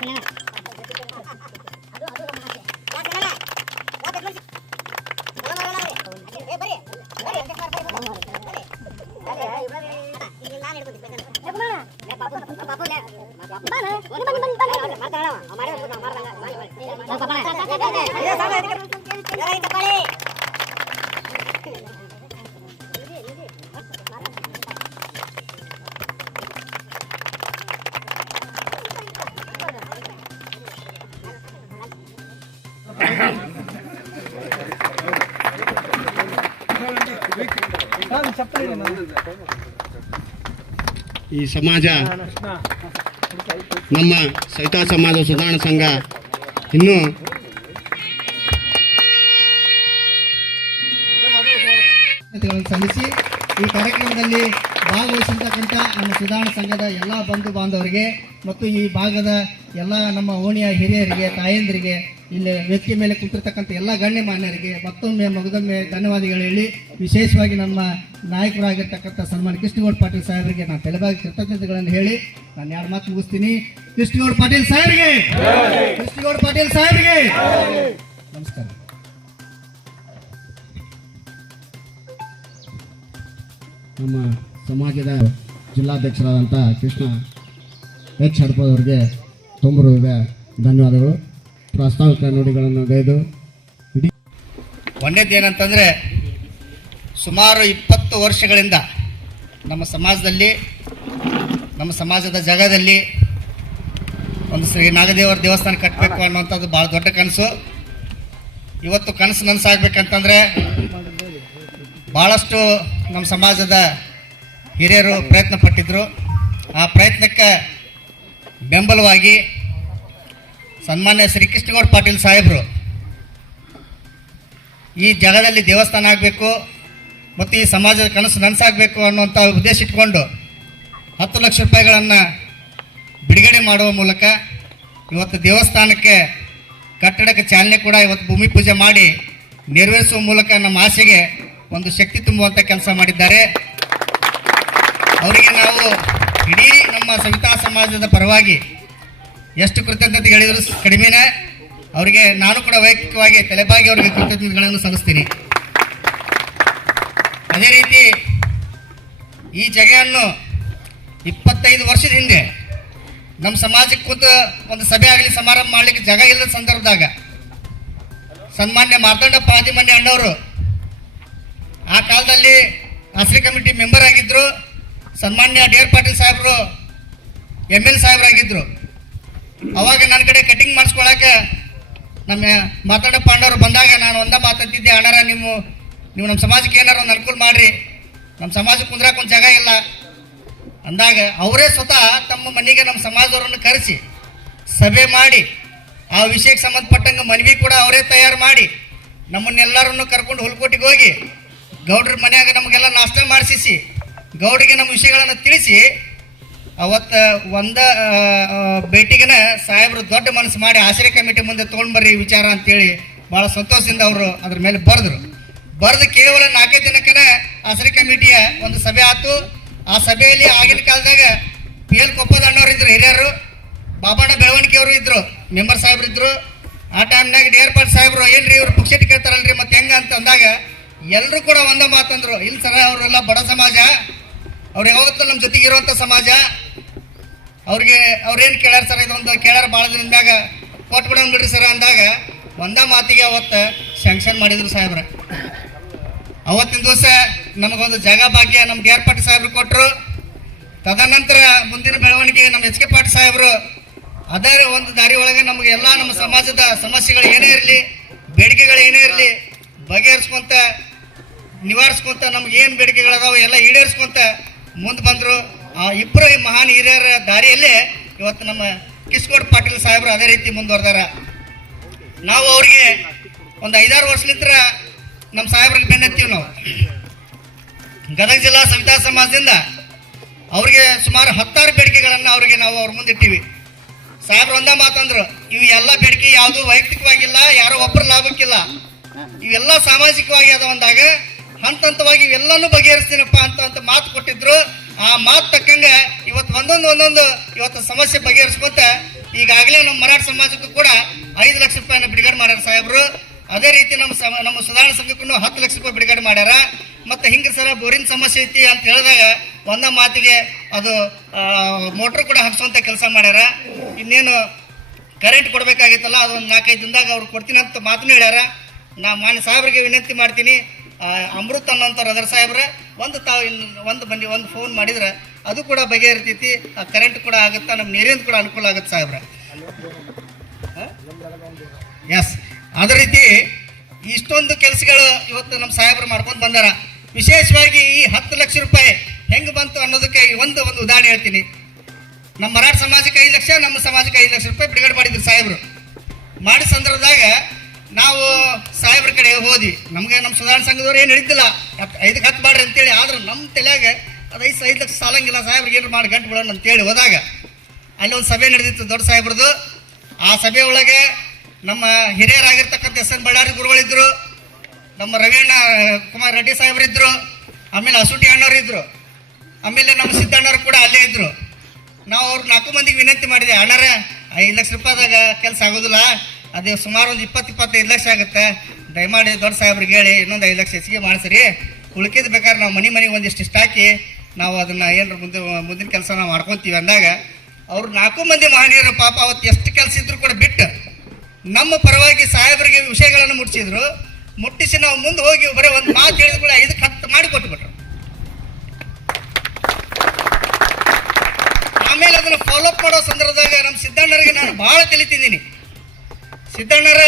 ಈ ಸಮಾಜ ನಮ್ಮ ಸವಿತಾ ಸಮಾಜ ಸುಧಾರಣಾ ಸಂಘ ಇನ್ನೂ ಸಲ್ಲಿಸಿ ಈ ಕಾರ್ಯಕ್ರಮದಲ್ಲಿ ಭಾಗವಹಿಸಿರ್ತಕ್ಕಂಥ ನಮ್ಮ ಸುಧಾರಣಾ ಸಂಘದ ಎಲ್ಲ ಬಂಧು ಬಾಂಧವರಿಗೆ ಮತ್ತು ಈ ಭಾಗದ ಎಲ್ಲ ನಮ್ಮ ಓಣಿಯ ಹಿರಿಯರಿಗೆ ತಾಯಂದಿರಿಗೆ ಇಲ್ಲಿ ವೇದಿಕೆ ಮೇಲೆ ಕುಂತಿರ್ತಕ್ಕಂಥ ಎಲ್ಲ ಗಣ್ಯಮಾನ್ಯರಿಗೆ ಮತ್ತೊಮ್ಮೆ ಮಗದೊಮ್ಮೆ ಧನ್ಯವಾದಗಳು ಹೇಳಿ ವಿಶೇಷವಾಗಿ ನಮ್ಮ ನಾಯಕರಾಗಿರ್ತಕ್ಕಂಥ ಸನ್ಮಾನ ಕೃಷ್ಣಗೌಡ ಪಾಟೀಲ್ ಸಾಹೇಬರಿಗೆ ನಾನು ತಲೆಬಾಗಿ ಕೃತಜ್ಞತೆಗಳನ್ನು ಹೇಳಿ ನಾನು 2 ಮಾತು ಮುಗಿಸ್ತೀನಿ. ಕೃಷ್ಣಗೌಡ ಪಾಟೀಲ್ ಸಾಹೇಬರಿಗೆ, ಕೃಷ್ಣಗೌಡ ಪಾಟೀಲ್ ಸಾಹೇಬರಿಗೆ ನಮಸ್ಕಾರ. ನಮ್ಮ ಸಮಾಜದ ಜಿಲ್ಲಾಧ್ಯಕ್ಷರಾದಂಥ ಕೃಷ್ಣ ಎಚ್ ಹಡಪದವರಿಗೆ ತುಂಬ ಧನ್ಯವಾದಗಳು. ಪ್ರಾಸ್ತಾವಿಕ ನುಡಿಗಳನ್ನು ಗೈದು ಇಡೀ ಒಂದೇದೇನಂತಂದರೆ ಸುಮಾರು 20 ವರ್ಷಗಳಿಂದ ನಮ್ಮ ಸಮಾಜದಲ್ಲಿ, ನಮ್ಮ ಸಮಾಜದ ಜಾಗದಲ್ಲಿ ಒಂದು ಶ್ರೀ ನಾಗದೇವರ ದೇವಸ್ಥಾನ ಕಟ್ಟಬೇಕು ಅನ್ನುವಂಥದ್ದು ಭಾಳ ದೊಡ್ಡ ಕನಸು. ಇವತ್ತು ಕನಸು ನನಸಾಗಬೇಕಂತಂದರೆ ಭಾಳಷ್ಟು ನಮ್ಮ ಸಮಾಜದ ಹಿರಿಯರು ಪ್ರಯತ್ನ ಪಟ್ಟಿದ್ದರು. ಆ ಪ್ರಯತ್ನಕ್ಕೆ ಬೆಂಬಲವಾಗಿ ಸನ್ಮಾನ್ಯ ಶ್ರೀ ಕೃಷ್ಣಗೌಡ ಪಾಟೀಲ್ ಸಾಹೇಬರು ಈ ಜಾಗದಲ್ಲಿ ದೇವಸ್ಥಾನ ಆಗಬೇಕು ಮತ್ತು ಈ ಸಮಾಜದ ಕನಸು ನನಸಾಗಬೇಕು ಅನ್ನುವಂಥ ಉದ್ದೇಶ ಇಟ್ಕೊಂಡು 10 ಲಕ್ಷ ರೂಪಾಯಿಗಳನ್ನು ಬಿಡುಗಡೆ ಮಾಡುವ ಮೂಲಕ ಇವತ್ತು ದೇವಸ್ಥಾನಕ್ಕೆ ಕಟ್ಟಡಕ್ಕೆ ಚಾಲನೆ ಕೂಡ ಇವತ್ತು ಭೂಮಿ ಪೂಜೆ ಮಾಡಿ ನೆರವೇರಿಸುವ ಮೂಲಕ ನಮ್ಮ ಆಸೆಗೆ ಒಂದು ಶಕ್ತಿ ತುಂಬುವಂಥ ಕೆಲಸ ಮಾಡಿದ್ದಾರೆ. ಅವರಿಗೆ ನಾವು ಇಡೀ ನಮ್ಮ ಸವಿತಾ ಸಮಾಜದ ಪರವಾಗಿ ಎಷ್ಟು ಕೃತಜ್ಞತೆ ಹೇಳಿದರೂ ಕಡಿಮೆನೇ. ಅವರಿಗೆ ನಾನು ಕೂಡ ವೈಯಕ್ತಿಕವಾಗಿ ತಲೆಬಾಗಿ ಅವರಿಗೆ ಕೃತಜ್ಞತೆಗಳನ್ನು ಸಲ್ಲಿಸ್ತೀನಿ. ಅದೇ ರೀತಿ ಈ ಜಾಗವನ್ನು 25 ವರ್ಷದ ಹಿಂದೆ ನಮ್ಮ ಸಮಾಜಕ್ಕೆ ಕೂತು ಒಂದು ಸಭೆ ಆಗಲಿ ಸಮಾರಂಭ ಮಾಡಲಿಕ್ಕೆ ಜಾಗ ಇಲ್ಲದ ಸಂದರ್ಭದಾಗ ಸನ್ಮಾನ್ಯ ಮಾರ್ತಾಂಡಪ್ಪ ಆದಿಮನ್ಯ ಅಣ್ಣವರು ಆ ಕಾಲದಲ್ಲಿ ಆಶ್ರಯ ಕಮಿಟಿ ಮೆಂಬರ್ ಆಗಿದ್ದರು. ಸನ್ಮಾನ್ಯ ಡಿ ಆರ್ ಪಾಟೀಲ್ ಸಾಹೇಬರು ML ಸಾಹೇಬರಾಗಿದ್ದರು. ಅವಾಗ ನನ್ನ ಕಡೆ ಕಟಿಂಗ್ ಮಾಡಿಸ್ಕೊಳಕ್ಕೆ ನಮ್ಮ ಮಾತಾಡಪ್ಪ ಅಣ್ಣವ್ರು ಬಂದಾಗ ನಾನು ಒಂದೇ ಮಾತಾಡ್ತಿದ್ದೆ, ಅಣ್ಣಾರ ನೀವು ನಮ್ಮ ಸಮಾಜಕ್ಕೆ ಏನಾರು ಒಂದು ಅನುಕೂಲ ಮಾಡಿರಿ, ನಮ್ಮ ಸಮಾಜಕ್ಕೆ ಕುಂದ್ರಾಕ ಒಂದು ಜಾಗ ಇಲ್ಲ ಅಂದಾಗ ಅವರೇ ಸ್ವತಃ ತಮ್ಮ ಮನೆಗೆ ನಮ್ಮ ಸಮಾಜದವರನ್ನು ಕರೆಸಿ ಸಭೆ ಮಾಡಿ ಆ ವಿಷಯಕ್ಕೆ ಸಂಬಂಧಪಟ್ಟಂಗೆ ಮನವಿ ಕೂಡ ಅವರೇ ತಯಾರು ಮಾಡಿ ನಮ್ಮನ್ನೆಲ್ಲರನ್ನು ಕರ್ಕೊಂಡು ಹುಲ್ಕೋಟಿಗೆ ಹೋಗಿ ಗೌಡ್ರ ಮನ್ಯಾಗ ನಮಗೆಲ್ಲ ನಾಷ್ಟ ಮಾಡಿಸಿ ಗೌಡ್ರಿಗೆ ನಮ್ಮ ವಿಷಯಗಳನ್ನು ತಿಳಿಸಿ ಅವತ್ತು ಭೇಟಿಗೆನ ಸಾಹೇಬರು ದೊಡ್ಡ ಮನಸ್ಸು ಮಾಡಿ ಆಶ್ರಯ ಕಮಿಟಿ ಮುಂದೆ ತೊಗೊಂಡು ಬರ್ರಿ ವಿಚಾರ ಅಂತೇಳಿ ಭಾಳ ಸಂತೋಷದಿಂದ ಅವರು ಅದ್ರ ಮೇಲೆ ಬರೆದು ಕೇವಲ 4 ದಿನಕ್ಕೆ ಆಶ್ರಯ ಕಮಿಟಿಯ ಒಂದು ಸಭೆ ಆಯ್ತು. ಆ ಸಭೆಯಲ್ಲಿ ಆಗಿನ ಕಾಲದಾಗ PL ಕೊಪ್ಪದ ಅಣ್ಣವ್ರು ಇದ್ರು, ಹಿರಿಯರು, ಬಾಬಣ್ಣ ಬೆಳವಣಿಗೆ ಅವರು ಇದ್ರು, ಮೆಂಬರ್ ಸಾಹೇಬ್ರು ಇದ್ರು. ಆ ಟೈಮ್ನಾಗ ಡಿ ಆರ್ ಪಾಟೀಲ್ ಸಾಹೇಬ್ರು ಏನ್ರಿ ಇವ್ರು ಪುಕ್ಷಟಿ ಕೇಳ್ತಾರಲ್ರಿ ಮತ್ತೆ ಹೆಂಗ ಅಂತ ಅಂದಾಗ ಎಲ್ಲರೂ ಕೂಡ ಒಂದೇ ಮಾತಂದ್ರು, ಇಲ್ಲ ಸರ ಅವರೆಲ್ಲ ಬಡ ಸಮಾಜ, ಅವ್ರು ಯಾವತ್ತೂ ನಮ್ಮ ಜೊತೆಗೆ ಇರುವಂಥ ಸಮಾಜ, ಅವ್ರೇನು ಕೇಳ್ಯಾರ ಸರ್, ಇದೊಂದು ಕೇಳ್ಯಾರ ಭಾಳ ದಿನದಾಗ ಕೊಟ್ಬಿಡೋಣ ಬಿಡ್ರಿ ಸರ್ ಅಂದಾಗ ಒಂದೇ ಮಾತಿಗೆ ಅವತ್ತು ಸ್ಯಾಂಕ್ಷನ್ ಮಾಡಿದ್ರು ಸಾಹೇಬ್ರ. ಅವತ್ತಿನ ದಿವಸ ನಮಗೊಂದು ಜಾಗ ಭಾಗ್ಯ ನಮ್ಮ ಡಿ ಆರ್ ಪಾಟೀಲ್ ಸಾಹೇಬ್ರು ಕೊಟ್ಟರು. ತದನಂತರ ಮುಂದಿನ ಬೆಳವಣಿಗೆ ನಮ್ಮ HK ಪಾಟೀಲ್ ಸಾಹೇಬರು ಅದೇ ಒಂದು ದಾರಿ ಒಳಗೆ ನಮಗೆ ಎಲ್ಲ ನಮ್ಮ ಸಮಾಜದ ಸಮಸ್ಯೆಗಳು ಏನೇ ಇರಲಿ, ಬೇಡಿಕೆಗಳು ಏನೇ ಇರಲಿ ಬಗೆಹರಿಸ್ಕೊಂತ ನಿವಾರಿಸ್ಕೊಂತ ನಮ್ಗೆ ಏನು ಬೇಡಿಕೆಗಳದಾವ ಎಲ್ಲ ಈಡೇರಿಸ್ಕೊಂತ ಮುಂದೆ ಬಂದರು. ಆ ಇಬ್ಬರು ಮಹಾನ್ ಹಿರಿಯರ ದಾರಿಯಲ್ಲೇ ಇವತ್ತು ನಮ್ಮ ಕೃಷ್ಣಗೌಡ ಪಾಟೀಲ್ ಸಾಹೇಬರು ಅದೇ ರೀತಿ ಮುಂದುವರೆದಾರ. ನಾವು ಅವ್ರಿಗೆ ಒಂದು 5-6 ವರ್ಷಲಿಂದ ನಮ್ಮ ಸಾಹೇಬ್ರಿಗೆ ಬೆನ್ನತ್ತೀವಿ. ನಾವು ಗದಗ ಜಿಲ್ಲಾ ಸವಿತಾ ಸಮಾಜದಿಂದ ಅವ್ರಿಗೆ ಸುಮಾರು 10 ಬೇಡಿಕೆಗಳನ್ನು ಅವ್ರಿಗೆ ನಾವು ಅವ್ರ ಮುಂದಿಟ್ಟಿವಿ. ಸಾಹೇಬ್ರು ಒಂದೇ ಮಾತಂದ್ರು, ಇವು ಎಲ್ಲ ಬೇಡಿಕೆ ಯಾವುದು ವೈಯಕ್ತಿಕವಾಗಿಲ್ಲ, ಯಾರೋ ಒಬ್ಬರು ಲಾಭಕ್ಕಿಲ್ಲ, ಇವೆಲ್ಲ ಸಾಮಾಜಿಕವಾಗಿ ಅದ ಅಂದಾಗ ಹಂತವಾಗಿ ಇವೆಲ್ಲನೂ ಬಗೆಹರಿಸ್ತೀನಪ್ಪ ಅಂತ ಮಾತು ಕೊಟ್ಟಿದ್ರು. ಆ ಮಾತು ತಕ್ಕಂಗೆ ಇವತ್ತು ಒಂದೊಂದು ಇವತ್ತು ಸಮಸ್ಯೆ ಬಗೆಹರಿಸ್ಕೊಂತ ಈಗಾಗಲೇ ನಮ್ಮ ಮರಾಠ ಸಮಾಜಕ್ಕೂ ಕೂಡ 5 ಲಕ್ಷ ರೂಪಾಯಿನ ಬಿಡುಗಡೆ ಮಾಡ್ಯಾರ ಸಾಹೇಬರು. ಅದೇ ರೀತಿ ನಮ್ಮ ಸುಧಾರಣಾ ಸಂಘಕ್ಕೂ 10 ಲಕ್ಷ ರೂಪಾಯಿ ಬಿಡುಗಡೆ ಮಾಡ್ಯಾರ. ಮತ್ತು ಹಿಂಗೆ ಸರ ಬೋರಿನ ಸಮಸ್ಯೆ ಐತಿ ಅಂತ ಹೇಳಿದಾಗ ಒಂದ ಮಾತಿಗೆ ಅದು ಮೋಟ್ರ್ ಕೂಡ ಹಾಕ್ಸುವಂಥ ಕೆಲಸ ಮಾಡ್ಯಾರ. ಇನ್ನೇನು ಕರೆಂಟ್ ಕೊಡಬೇಕಾಗಿತ್ತಲ್ಲ ಅದೊಂದು 4-5 ದಿನದಾಗ ಅವ್ರು ಕೊಡ್ತೀನಿ ಅಂತ ಮಾತನ್ನು ಹೇಳ್ಯಾರ. ನಾ ಮಾನ್ಯ ಸಾಹೇಬ್ರಿಗೆ ವಿನಂತಿ ಮಾಡ್ತೀನಿ, ಅಮೃತ್ ಅನ್ನೋಂಥವ್ರು ಅದರ ಸಾಹೇಬ್ರೆ ಒಂದು ಫೋನ್ ಮಾಡಿದ್ರೆ ಅದು ಕೂಡ ಬಗೆಹರಿತೈತಿ, ಕರೆಂಟ್ ಕೂಡ ಆಗುತ್ತೆ, ನಮ್ಮ ನೀರಿನ ಕೂಡ ಅನುಕೂಲ ಆಗುತ್ತೆ ಸಾಹೇಬ್ರೆ. ಎಸ್, ಅದೇ ರೀತಿ ಇಷ್ಟೊಂದು ಕೆಲಸಗಳು ಇವತ್ತು ನಮ್ಮ ಸಾಹೇಬ್ರು ಮಾಡ್ಕೊಂಡು ಬಂದಾರ. ವಿಶೇಷವಾಗಿ ಈ 10 ಲಕ್ಷ ರೂಪಾಯಿ ಹೆಂಗೆ ಬಂತು ಅನ್ನೋದಕ್ಕೆ ಒಂದು ಉದಾಹರಣೆ ಹೇಳ್ತೀನಿ. ನಮ್ಮ ಮರಾಠ ಸಮಾಜಕ್ಕೆ 5 ಲಕ್ಷ, ನಮ್ಮ ಸಮಾಜಕ್ಕೆ 5 ಲಕ್ಷ ರೂಪಾಯಿ ಬಿಡುಗಡೆ ಮಾಡಿದ್ರು ಸಾಹೇಬರು. ಮಾಡಿ ಸಂದರ್ಭದಾಗ ನಾವು ಸಾಹೇಬ್ರ ಕಡೆ ಹೋದ್ವಿ. ನಮಗೆ ನಮ್ಮ ಸುಧಾರಣಾ ಸಂಘದವ್ರು ಏನು ಹಿಡಿದಿಲ್ಲ 5ಕ್ಕೆ 10 ಮಾಡ್ರಿ ಅಂತೇಳಿ. ಆದ್ರೆ ನಮ್ಮ ತಲೆಯಾಗ ಅದು 5 ಲಕ್ಷ ಸಾಲಂಗಿಲ್ಲ, ಸಾಹೇಬ್ರಿಗೆ ಏನು ಮಾಡಿ ಗಂಟು ಬಿಡೋಣ ಅಂತೇಳಿ ಹೋದಾಗ ಅಲ್ಲಿ ಒಂದು ಸಭೆ ನಡೆದಿತ್ತು ದೊಡ್ಡ ಸಾಹೇಬ್ರದ್ದು. ಆ ಸಭೆ ಒಳಗೆ ನಮ್ಮ ಹಿರಿಯರಾಗಿರ್ತಕ್ಕಂಥ ಎಸ್ ಎನ್ ಬಳ್ಳಾರಿ ಗುರುಗಳಿದ್ರು, ನಮ್ಮ ರವೀಣ್ಣ ಕುಮಾರ್ ರೆಡ್ಡಿ ಸಾಹೇಬರಿದ್ದರು, ಆಮೇಲೆ ಅಸೂಟಿ ಅಣ್ಣವ್ರು ಇದ್ದರು, ಆಮೇಲೆ ನಮ್ಮ ಸಿದ್ದಣ್ಣವ್ರು ಕೂಡ ಅಲ್ಲೇ ಇದ್ದರು. ನಾವು ಅವ್ರು 4 ಮಂದಿಗೆ ವಿನಂತಿ ಮಾಡಿದೆ, ಅಣ್ಣರ 5 ಲಕ್ಷ ರೂಪಾಯಿದಾಗ ಕೆಲಸ ಆಗೋದಿಲ್ಲ, ಅದೇ ಸುಮಾರು ಒಂದು 20-25 ಲಕ್ಷ ಆಗುತ್ತೆ, ದಯಮಾಡಿ ದೊಡ್ಡ ಸಾಹೇಬ್ರಿಗೆ ಹೇಳಿ ಇನ್ನೊಂದು 5 ಲಕ್ಷ ಹೆಚ್ಚಿಗೆ ಮಾಡಿಸ್ರಿ, ಉಳ್ಕಿದ್ ಬೇಕಾದ್ರೆ ನಾವು ಮನೆಗೆ ಒಂದಿಷ್ಟು ಹಾಕಿ ನಾವು ಅದನ್ನು ಏನಾರ ಮುಂದಿನ ಕೆಲಸ ನಾವು ಮಾಡ್ಕೊತೀವಿ ಅಂದಾಗ ಅವ್ರು 4 ಮಂದಿ ಮಹನೀಯರು ಪಾಪ ಅವತ್ತು ಎಷ್ಟು ಕೆಲಸ ಇದ್ರು ಕೂಡ ಬಿಟ್ಟು ನಮ್ಮ ಪರವಾಗಿ ಸಾಹೇಬರಿಗೆ ವಿಷಯಗಳನ್ನು ಮುಟ್ಟಿಸಿ ನಾವು ಮುಂದೆ ಹೋಗಿ ಬರೀ ಒಂದು ಮಾತು ಹೇಳಿದ ಕೂಡ 5ಕ್ಕೆ 10 ಮಾಡಿ ಕೊಟ್ಬಿಟ್ರು. ಆಮೇಲೆ ಅದನ್ನು ಫಾಲೋಅಪ್ ಮಾಡೋ ಸಂದರ್ಭದಾಗ ನಮ್ಮ ಸಿದ್ದಣ್ಣರಿಗೆ ನಾನು ಭಾಳ ತಿಳಿತಿದ್ದೀನಿ. ಸಿದ್ದಣ್ಣರ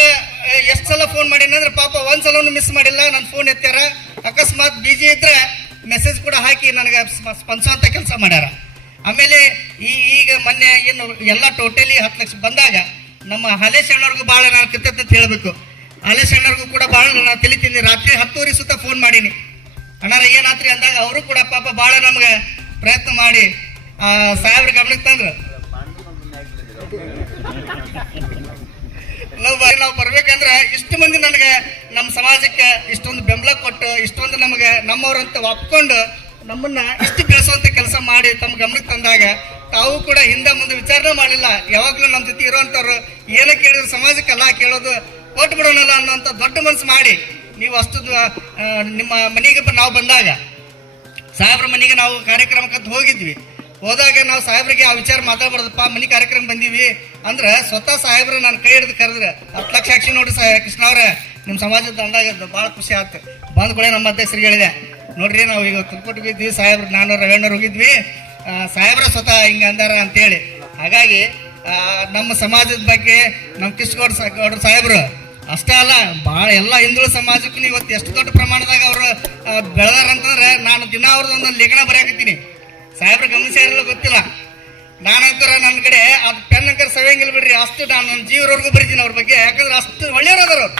ಎಷ್ಟು ಸಲ ಫೋನ್ ಮಾಡೀನಿ ಅಂದ್ರೆ ಪಾಪ ಒಂದು ಸಲನೂ ಮಿಸ್ ಮಾಡಿಲ್ಲ, ನನ್ನ ಫೋನ್ ಎತ್ತಾರ. ಅಕಸ್ಮಾತ್ ಬಿಜಿ ಇದ್ರೆ ಮೆಸೇಜ್ ಕೂಡ ಹಾಕಿ ನನಗೆ ಸ್ಪಂದಿಸುವಂಥ ಕೆಲಸ ಮಾಡ್ಯಾರ. ಆಮೇಲೆ ಈಗ ಮೊನ್ನೆ ಏನು ಎಲ್ಲ ಟೋಟಲಿ 10 ಲಕ್ಷ ಬಂದಾಗ ನಮ್ಮ ಹಾಲೇಶ್ ಅಣ್ಣವ್ರಿಗೂ ಭಾಳ ನಾನು ಕೃತಜ್ಞತೆ ಹೇಳಬೇಕು. ಹಾಲೇಶ್ ಅಣ್ಣವ್ರಿಗೂ ಕೂಡ ಭಾಳ ನಾನು ತಿಳಿತೀನಿ. ರಾತ್ರಿ 10 ಸುತ್ತ ಫೋನ್ ಮಾಡೀನಿ, ಅಣ್ಣಾರ ಏನಾತ್ರಿ ಅಂದಾಗ ಅವರು ಕೂಡ ಪಾಪ ಭಾಳ ನಮ್ಗೆ ಪ್ರಯತ್ನ ಮಾಡಿ ಸಾಹೇಬ್ರ ಗಮನಕ್ಕೆ ತಂದ್ರು. ನಾವು ಬರ್ಬೇಕಂದ್ರೆ ಇಷ್ಟು ಮಂದಿ ನನಗೆ ನಮ್ಮ ಸಮಾಜಕ್ಕೆ ಇಷ್ಟೊಂದು ಬೆಂಬಲ ಕೊಟ್ಟು ಇಷ್ಟೊಂದು ನಮಗೆ ನಮ್ಮವ್ರಂತ ಒಪ್ಕೊಂಡು ನಮ್ಮನ್ನ ಇಷ್ಟು ಬೆಳೆಸುವಂತ ಕೆಲಸ ಮಾಡಿ ತಮ್ಮ ಗಮನಕ್ಕೆ ತಂದಾಗ ತಾವು ಕೂಡ ಹಿಂದೆ ಮುಂದೆ ವಿಚಾರಣೆ ಮಾಡಲಿಲ್ಲ. ಯಾವಾಗಲೂ ನಮ್ಮ ಜೊತೆ ಇರೋವಂಥವ್ರು ಏನೋ ಕೇಳಿದ್ರು ಸಮಾಜಕ್ಕೆಲ್ಲ ಕೇಳೋದು ಕೊಟ್ಟು ಬಿಡೋಣಲ್ಲ ಅನ್ನೋಂಥ ದೊಡ್ಡ ಮನಸ್ಸು ಮಾಡಿ ನೀವು ಅಷ್ಟು ನಿಮ್ಮ ಮನೆಗೆ ನಾವು ಬಂದಾಗ ಸಾಹೇಬ್ರ ಮನೆಗೆ ನಾವು ಕಾರ್ಯಕ್ರಮಕ್ಕಂತ ಹೋದಾಗ ನಾವು ಸಾಹೇಬ್ರಿಗೆ ಆ ವಿಚಾರ ಮಾತಾಡ್ಬಾರ್ದಪ್ಪ, ಮನೆ ಕಾರ್ಯಕ್ರಮ ಬಂದೀವಿ ಅಂದ್ರೆ ಸ್ವತಃ ಸಾಹೇಬ್ರು ನಾನು ಕೈ ಹಿಡಿದು ಕರೆದ್ರೆ 10 ಲಕ್ಷ ಹಾಕಿ ನೋಡ್ರಿ ಕೃಷ್ಣ ಅವ್ರೆ ನಿಮ್ಮ ಸಮಾಜದ ಅಂದಾಗ ಭಾಳ ಖುಷಿ ಆಯ್ತು. ಬಂದ ಕೂಡ ನಮ್ಮ ಅಧ್ಯಕ್ಷರಿಗೆ ಹೇಳಿದೆ, ನೋಡ್ರಿ ನಾವು ಈಗ ತಿರುಪತಿಗೆ ಇದ್ವಿ, ಸಾಹೇಬ್ರು ನಾನು ರವೀಣ್ಣವ್ರು ಹೋಗಿದ್ವಿ, ಸಾಹೇಬ್ರ ಸ್ವತಃ ಹಿಂಗೆ ಅಂದಾರ ಅಂತೇಳಿ. ಹಾಗಾಗಿ ನಮ್ಮ ಸಮಾಜದ ಬಗ್ಗೆ ನಮ್ಮ ಕೃಷ್ಣಗೌಡ್ರ ಸಾಹೇಬ್ರು ಅಷ್ಟೇ ಅಲ್ಲ, ಭಾಳ ಎಲ್ಲ ಹಿಂದುಳಿದ ಸಮಾಜಕ್ಕೂ ಇವತ್ತು ಎಷ್ಟು ದೊಡ್ಡ ಪ್ರಮಾಣದಾಗ ಅವರು ಬೆಳೆದಾರ ಅಂತಂದ್ರೆ ನಾನು ದಿನ ಅವ್ರದ್ದು ಒಂದು ಲೇಖನ ಬರೆಯಾಕತ್ತೀನಿ. ಸಾಹೇಬ್ರ ಗಮನಿಸಿರಲ್ಲ ಗೊತ್ತಿಲ್ಲ, ನಾನಂತರ ನನ್ನ ಕಡೆ ಅದು ಪೆನ್ ಅಂಕರ್ ಸವಿಯಂಗಿಲ್ಲ ಬಿಡ್ರಿ, ಅಷ್ಟು ನಾನು ನನ್ನ ಜೀವರವರೆಗೂ ಬರೀತೀನಿ ಅವ್ರ ಬಗ್ಗೆ. ಯಾಕಂದ್ರೆ ಅಷ್ಟು ಒಳ್ಳೆಯವ್ರು ಅದಾರ ಅವ್ರು,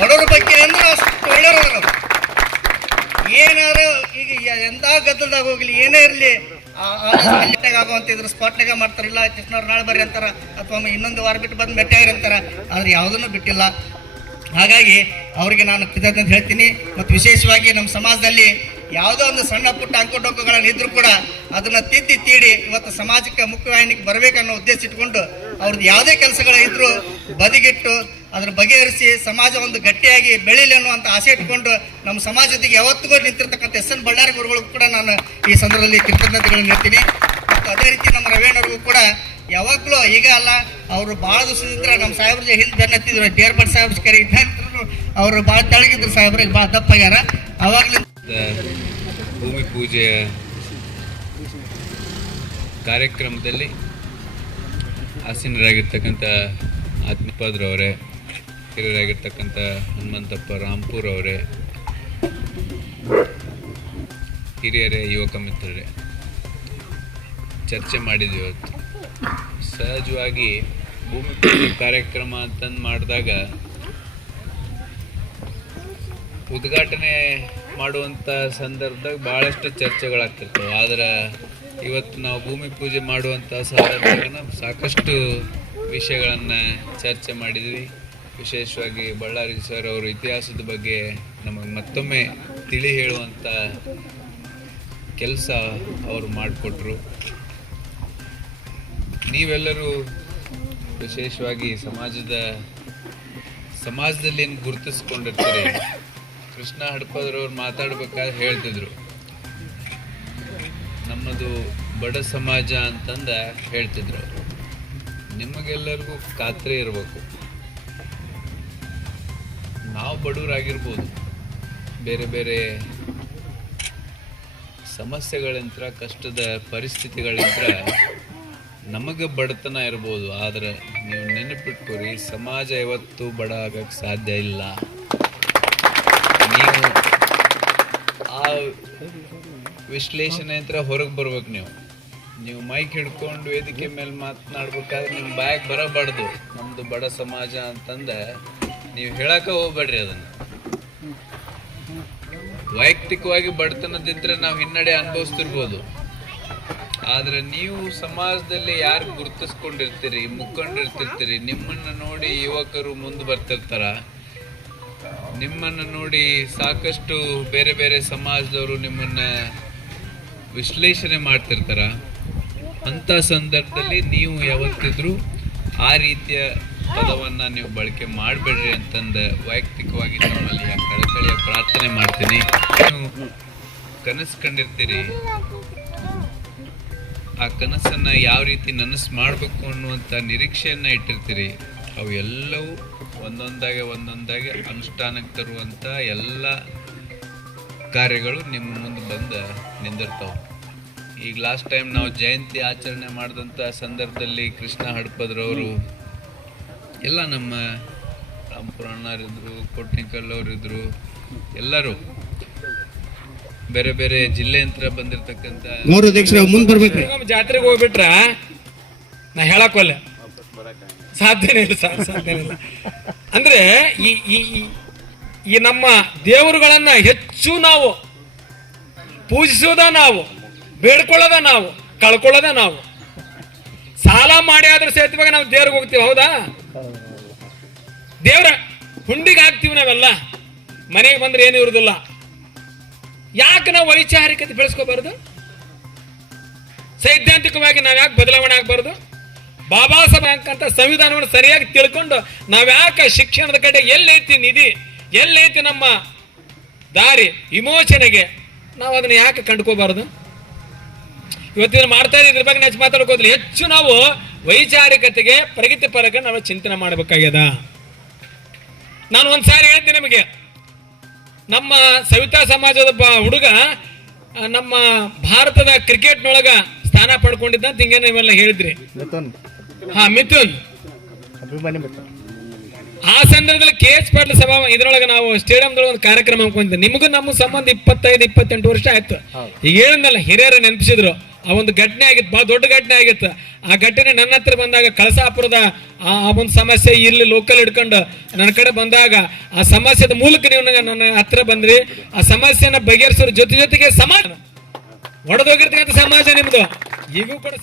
ಬಡವ್ರ ಬಗ್ಗೆ ಅಂದ್ರೆ ಅಷ್ಟು ಒಳ್ಳೆಯವ್ರು ಅದಾರ ಅವ್ರು. ಏನಾದ್ರು ಈಗ ಎಂಥ ಗದ್ದಲದಾಗ ಹೋಗ್ಲಿ ಏನೇ ಇರಲಿ ಅಲ್ಲಿನಾಗ ಆಗುವಂತಿದ್ರು ಸ್ಪಾಟ್ನಾಗ ಮಾಡ್ತಾರಿಲ್ಲ, ಕೃಷ್ಣವ್ರು ನಾಳೆ ಬರ್ರಿ ಅಂತಾರ, ಅಥವಾ ಇನ್ನೊಂದು ವಾರ ಬಿಟ್ಟು ಬಂದು ಭೇಟಿಯಾಗ್ರಿ ಅಂತಾರ, ಆದ್ರೆ ಯಾವುದನ್ನು ಬಿಟ್ಟಿಲ್ಲ. ಹಾಗಾಗಿ ಅವರಿಗೆ ನಾನು ಕೃತಜ್ಞತೆ ಹೇಳ್ತೀನಿ. ಮತ್ತು ವಿಶೇಷವಾಗಿ ನಮ್ಮ ಸಮಾಜದಲ್ಲಿ ಯಾವುದೋ ಒಂದು ಸಣ್ಣ ಪುಟ್ಟ ಅಂಕುಡೊಂಕುಗಳನ್ನು ಇದ್ರೂ ಕೂಡ ಅದನ್ನು ತೀಡಿ ಇವತ್ತು ಸಮಾಜಕ್ಕೆ ಮುಖ್ಯವಾಹಿನಿಗೆ ಬರಬೇಕನ್ನೋ ಉದ್ದೇಶ ಇಟ್ಕೊಂಡು ಅವ್ರದ್ದು ಯಾವುದೇ ಕೆಲಸಗಳು ಇದ್ರೂ ಬದಿಗಿಟ್ಟು ಅದ್ರ ಬಗೆಹರಿಸಿ ಸಮಾಜ ಒಂದು ಗಟ್ಟಿಯಾಗಿ ಬೆಳೀಲಿ ಅನ್ನುವಂಥ ಆಸೆ ಇಟ್ಕೊಂಡು ನಮ್ಮ ಸಮಾಜದೊಂದಿಗೆ ಯಾವತ್ತಿಗೂ ನಿಂತಿರ್ತಕ್ಕಂಥ ಎಸ್ ಎನ್ ಬಳ್ಳಾರಿ ಗುರುಗಳಿಗೂ ಕೂಡ ನಾನು ಈ ಸಂದರ್ಭದಲ್ಲಿ ಕೃತಜ್ಞತೆಗಳನ್ನು ನೀಡ್ತೀನಿ. ಮತ್ತು ಅದೇ ರೀತಿ ನಮ್ಮ ರವೀಣ್ಣವ್ರಿಗೂ ಕೂಡ ಯಾವಾಗಲೂ ಈಗ ಅಲ್ಲ, ಅವರು ಭಾಳ ದಿವಸದಿಂದ ನಮ್ಮ ಸಾಹೇಬ್ರ ಹಿಂದೆ ಬೆನ್ನತ್ತಿದ್ರು, ಡೇರ್ಬಡ್ ಸಾಹೇಬ್ರ ಕರೆ ಇದ್ದರು, ಅವರು ಭಾಳ ತೆಳಗಿದ್ರು, ಸಾಹೇಬ್ರಿಗೆ ಭಾಳ ದಪ್ಪಾಗ್ಯಾರ. ಅವಾಗಲೂ ಭೂಮಿ ಪೂಜೆಯ ಕಾರ್ಯಕ್ರಮದಲ್ಲಿ ಆಸೀನರಾಗಿರ್ತಕ್ಕಂಥ ಆತ್ಮಪಾದ್ರವರೇ, ಹಿರಿಯರಾಗಿರ್ತಕ್ಕಂಥ ಹನುಮಂತಪ್ಪ ರಾಂಪುರ್ ಅವರೇ, ಹಿರಿಯರೇ, ಯುವಕ ಮಿತ್ರರೇ, ಚರ್ಚೆ ಮಾಡಿದ್ವಿ ಇವತ್ತು. ಸಹಜವಾಗಿ ಭೂಮಿ ಪೂಜೆ ಕಾರ್ಯಕ್ರಮ ಅಂತಂದು ಮಾಡಿದಾಗ ಉದ್ಘಾಟನೆ ಮಾಡುವಂಥ ಸಂದರ್ಭದಾಗ ಭಾಳಷ್ಟು ಚರ್ಚೆಗಳಾಗ್ತಿರ್ತವೆ. ಆದ್ರೆ ಇವತ್ತು ನಾವು ಭೂಮಿ ಪೂಜೆ ಮಾಡುವಂಥ ಸಂದರ್ಭದಾಗ ಸಾಕಷ್ಟು ವಿಷಯಗಳನ್ನು ಚರ್ಚೆ ಮಾಡಿದ್ವಿ. ವಿಶೇಷವಾಗಿ ಬಳ್ಳಾರಿ ಸರ್ ಅವರು ಇತಿಹಾಸದ ಬಗ್ಗೆ ನಮಗೆ ಮತ್ತೊಮ್ಮೆ ತಿಳಿ ಹೇಳುವಂಥ ಕೆಲಸ ಅವರು ಮಾಡಿಕೊಟ್ರು. ನೀವೆಲ್ಲರೂ ವಿಶೇಷವಾಗಿ ಸಮಾಜದಲ್ಲಿ ಏನು ಗುರುತಿಸ್ಕೊಂಡಿರ್ತಾರೆ. ಕೃಷ್ಣ ಹಡಪದ್ರವ್ರು ಮಾತಾಡ್ಬೇಕಾದ್ರೆ ಹೇಳ್ತಿದ್ರು, ನಮ್ಮದು ಬಡ ಸಮಾಜ ಅಂತಂದ ಹೇಳ್ತಿದ್ರು. ನಿಮಗೆಲ್ಲರಿಗೂ ಖಾತ್ರಿ ಇರಬೇಕು, ನಾವು ಬಡವರಾಗಿರ್ಬೋದು, ಬೇರೆ ಬೇರೆ ಸಮಸ್ಯೆಗಳಿಂದ, ಕಷ್ಟದ ಪರಿಸ್ಥಿತಿಗಳಿಂದ ನಮಗೆ ಬಡತನ ಇರ್ಬೋದು. ಆದರೆ ನೀವು ನೆನಪಿಟ್ಕೊರಿ, ಸಮಾಜ ಯಾವತ್ತೂ ಬಡ ಆಗಕ್ಕೆ ಸಾಧ್ಯ ಇಲ್ಲ. ನೀವು ಆ ವಿಶ್ಲೇಷಣೆ ಅಂತ ಹೊರಗೆ ಬರ್ಬೇಕು. ನೀವು ಮೈಕ್ ಹಿಡ್ಕೊಂಡು ವೇದಿಕೆ ಮೇಲೆ ಮಾತನಾಡ್ಬೇಕಾದ್ರೆ ನಿಮ್ಮ ಬಾಯಿಗೆ ಬರಬಾರ್ದು ನಮ್ಮದು ಬಡ ಸಮಾಜ ಅಂತಂದು ನೀವು ಹೇಳಕ್ಕೆ ಹೋಗ್ಬೇಡ್ರಿ. ಅದನ್ನು ವೈಯಕ್ತಿಕವಾಗಿ ಬಡತನದಿದ್ರೆ ನಾವು ಹಿನ್ನಡೆ ಅನುಭವಿಸ್ತಿರ್ಬೋದು, ಆದರೆ ನೀವು ಸಮಾಜದಲ್ಲಿ ಯಾರು ಗುರುತಿಸ್ಕೊಂಡಿರ್ತೀರಿ, ಮುಖಂಡಿರ್ತಿರ್ತೀರಿ, ನಿಮ್ಮನ್ನು ನೋಡಿ ಯುವಕರು ಮುಂದೆ ಬರ್ತಿರ್ತಾರ, ನಿಮ್ಮನ್ನು ನೋಡಿ ಸಾಕಷ್ಟು ಬೇರೆ ಬೇರೆ ಸಮಾಜದವರು ನಿಮ್ಮನ್ನು ವಿಶ್ಲೇಷಣೆ ಮಾಡ್ತಿರ್ತಾರ. ಅಂಥ ಸಂದರ್ಭದಲ್ಲಿ ನೀವು ಯಾವತ್ತಿದ್ರೂ ಆ ರೀತಿಯ ಪದವನ್ನು ನೀವು ಬಳಕೆ ಮಾಡಬೇಡ್ರಿ ಅಂತಂದು ವೈಯಕ್ತಿಕವಾಗಿ ನಮ್ಮಲ್ಲಿ ಕಳಕಳಿಯ ಪ್ರಾರ್ಥನೆ ಮಾಡ್ತೀನಿ. ನೀವು ಕನಸು ಕಂಡಿರ್ತೀರಿ, ಆ ಕನಸನ್ನು ಯಾವ ರೀತಿ ನನಸು ಮಾಡಬೇಕು ಅನ್ನುವಂಥ ನಿರೀಕ್ಷೆಯನ್ನು ಇಟ್ಟಿರ್ತೀರಿ. ಅವು ಎಲ್ಲವೂ ಒಂದೊಂದಾಗೆ ಅನುಷ್ಠಾನಕ್ಕೆ ತರುವಂಥ ಎಲ್ಲ ಕಾರ್ಯಗಳು ನಿಮ್ಮ ಮುಂದೆ ಬಂದು ನಿಂದಿರ್ತಾವೆ. ಈಗ ಲಾಸ್ಟ್ ಟೈಮ್ ನಾವು ಜಯಂತಿ ಆಚರಣೆ ಮಾಡಿದಂಥ ಸಂದರ್ಭದಲ್ಲಿ ಕೃಷ್ಣ ಹಡಪದ್ರವರು ಎಲ್ಲ ನಮ್ಮ ರಾಮಪುರಾಣರಿದ್ರು, ಕೊಟ್ನಿಕಲ್ ಅವರಿದ್ರು, ಎಲ್ಲರೂ ಬೇರೆ ಬೇರೆ ಜಿಲ್ಲೆಯಂತ್ರ ಬಂದಿರತಕ್ಕಂಥ ಜಾತ್ರೆಗೆ ಹೋಗ್ಬಿಟ್ರ ನಾ ಹೇಳಕ್ವಲ್ಲ, ಸಾಧ್ಯನೇ ಇಲ್ಲ ಸರ್, ಸಾಧ್ಯನೇ ಇಲ್ಲ. ಅಂದ್ರೆ ಈ ನಮ್ಮ ದೇವರುಗಳನ್ನ ಹೆಚ್ಚು ನಾವು ಪೂಜಿಸೋದ ನಾವು, ಬೇಡ್ಕೊಳ್ಳೋದ ನಾವು, ಕಳ್ಕೊಳ್ಳೋದ ನಾವು. ಸಾಲ ಮಾಡಿ ಆದ್ರೂ ಸಹಿತವಾಗ ನಾವು ದೇವ್ರಿಗೆ ಹೋಗ್ತೀವಿ, ಹೌದಾ? ದೇವ್ರ ಹುಂಡಿಗೆ ಹಾಕ್ತೀವಿ ನಾವೆಲ್ಲ, ಮನೆಗೆ ಬಂದ್ರೆ ಏನು ಇರುವುದಿಲ್ಲ. ಯಾಕೆ ನಾವು ವೈಚಾರಿಕತೆ ಬೆಳೆಸ್ಕೋಬಾರ್ದು? ಸೈದ್ಧಾಂತಿಕವಾಗಿ ನಾವು ಯಾಕೆ ಬದಲಾವಣೆ ಆಗಬಾರ್ದು? ಬಾಬಾ ಸಾಹೇಬ್ ಅಂತ ಸಂವಿಧಾನವನ್ನು ಸರಿಯಾಗಿ ತಿಳ್ಕೊಂಡು ನಾವ್ಯಾಕೆ ಶಿಕ್ಷಣದ ಕಡೆ ಎಲ್ಲೈತಿ ನಿಧಿ, ಎಲ್ಲೈತಿ ನಮ್ಮ ದಾರಿ ವಿಮೋಚನೆಗೆ ನಾವು ಅದನ್ನ ಯಾಕೆ ಕಂಡುಕೋಬಾರ್ದು? ಇವತ್ತಿನ ಮಾಡ್ತಾ ಇದ್ರ ಬಗ್ಗೆ ನೆಚ್ಚು ಮಾತಾಡ್ಕೋದ್ರಿ. ಹೆಚ್ಚು ನಾವು ವೈಚಾರಿಕತೆಗೆ ಪ್ರಗತಿಪರಕ್ಕೆ ನಾವು ಚಿಂತನೆ ಮಾಡಬೇಕಾಗ್ಯದ. ನಾನು ಒಂದ್ಸಾರಿ ಹೇಳ್ತೀನಿ ನಿಮಗೆ, ನಮ್ಮ ಸವಿತಾ ಸಮಾಜದ ಹುಡುಗ ನಮ್ಮ ಭಾರತದ ಕ್ರಿಕೆಟ್ನೊಳಗ ಸ್ಥಾನ ಪಡ್ಕೊಂಡಿದ್ದ ಅಂತ ಹಿಂಗೇನು ನೀವೆಲ್ಲ ಹೇಳಿದ್ರಿ. ಮಿಥುನ್. ಆ ಸಂದರ್ಭದಲ್ಲಿ KH ಪಾಟೀಲ್ ಸಭಾ ಇದ್ರೊಳಗೆ ನಾವು ಸ್ಟೇಡಿಯಂದೊಳಗೆ ಒಂದು ಕಾರ್ಯಕ್ರಮ ಹಾಕೊಂಡಿದ್ದೆ. ನಿಮಗೂ ನಮ್ಮ ಸಂಬಂಧ 25-28 ವರ್ಷ ಆಯ್ತು. ಈಗ ಹೇಳಿದ್ನಲ್ಲ, ಹಿರಿಯರು ನೆನಪಿಸಿದ್ರು. ಆ ಒಂದು ಘಟನೆ ಆಗಿತ್ತು, ಬಹಳ ದೊಡ್ಡ ಘಟನೆ ಆಗಿತ್ತು. ಆ ಘಟನೆ ನನ್ನ ಹತ್ರ ಬಂದಾಗ, ಕಳಸಾಪುರದ ಆ ಒಂದು ಸಮಸ್ಯೆ ಇಲ್ಲಿ ಲೋಕಲ್ ಹಿಡ್ಕೊಂಡು ನನ್ನ ಕಡೆ ಬಂದಾಗ, ಆ ಸಮಸ್ಯೆದ ಮೂಲಕ ನೀವು ನನ್ನ ಹತ್ರ ಬಂದ್ರಿ. ಆ ಸಮಸ್ಯೆನ ಬಗೆಹರಿಸೋರ ಜೊತೆಗೆ ಸಮಾಜ ಒಡೆದೋಗಿರ್ತಕ್ಕಂಥ ಸಮಾಜ ನಿಮ್ದು. ಈಗೂ ಕೂಡ